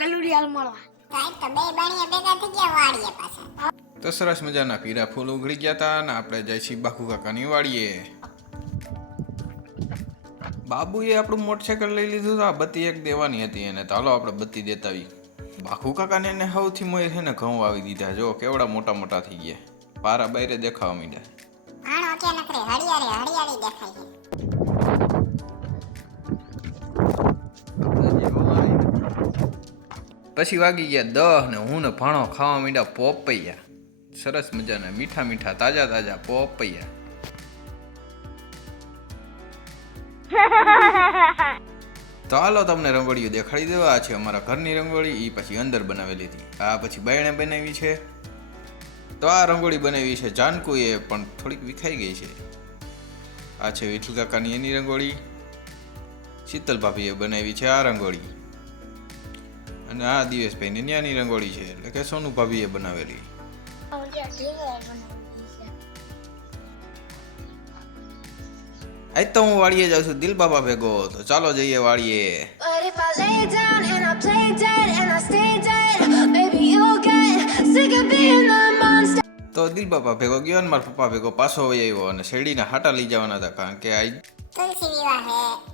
ગલુડિયાલ મળવા કાઈ તો બે બણીએ ભેગા થઈ ગયા વાડીએ પાછા. તો સરસ મજાના પીરા ફૂલ ઉઘડી ગયા હતા અને આપણે જાય છીએ બાકુ કાકાની વાડીએ. બાબુએ આપણું મોટરસાયકલ લઈ લીધું તો આ બત્તી એક દેવાની હતી એને, તો હાલો આપણે બત્તી દેતા આવી. બાકુ કાકાને એને સૌથી મોય છે ને ઘઉં વાવી દીધા. જો કેવડા મોટા મોટા થઈ ગયા, પારા બાયરે દેખાવા માંડ્યા. આણો કે નકરે હળિયાળી દેખાય છે. પછી વાગી ગયા 10 ને હું ને ભાણો ખાવા માંડ્યા પોપૈયા. સરસ મજાના મીઠા મીઠા તાજા તાજા પોપૈયા. તો હાલો તમને રંગોળીઓ દેખાડી દેવા. આ છે અમારા ઘરની રંગોળી, એ પછી અંદર બનાવેલી હતી. આ પછી બાયણે બનાવી છે. તો આ રંગોળી બનાવી છે જાનકુએ, પણ થોડીક વિખાઈ ગઈ છે. આ છે વિઠ્ઠલ કાકાની એની રંગોળી. શીતલ ભાભીએ બનાવી છે આ રંગોળી. અને આ દિવસભાઈ ની ન્યાની રંગોળી છે, એટલે કે સોનુ ભાભીએ બનાવેલી. આજ તો હું વાડીએ જાઉં છું દિલ બાબા ભેગો, તો ચાલો જઈએ વાડીએ. તો દિલ બાબા ભેગો ગયો ને મારા પપ્પા ભેગો પાછો વહી આવ્યો, અને શેરડીના હાટા લઈ જવાના હતા, કારણ કે આજ તુલસી વિવાહ હે.